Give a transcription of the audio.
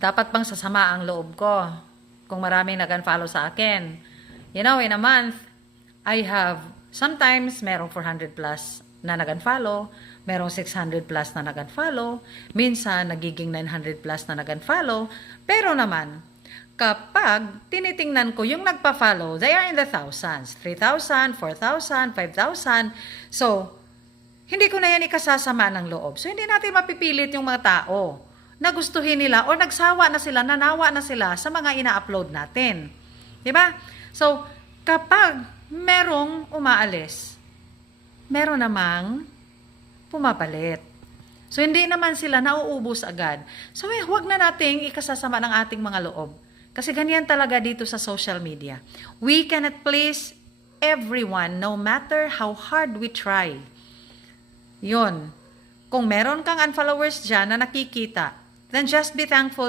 Dapat bang sasama ang loob ko kung maraming nag-unfollow sa akin? You know, in a month, I have, sometimes merong 400 plus na nag-unfollow, merong 600 plus na nag-unfollow, minsan nagiging 900 plus na nag-unfollow, pero naman, kapag tinitingnan ko yung nagpa-follow, they are in the thousands, 3,000, 4,000, 5,000, so, hindi ko na yan ikasasama ng loob. So, hindi natin mapipilit yung mga tao na gustuhin nila or nagsawa na sila, nanawa na sila sa mga ina-upload natin. Diba? So, kapag merong umaalis, meron namang pumapalit. So, hindi naman sila nauubos agad. So, huwag na nating ikasasama ng ating mga loob. Kasi ganyan talaga dito sa social media. We cannot please everyone no matter how hard we try. Yun. Kung meron kang unfollowers dyan na nakikita, then just be thankful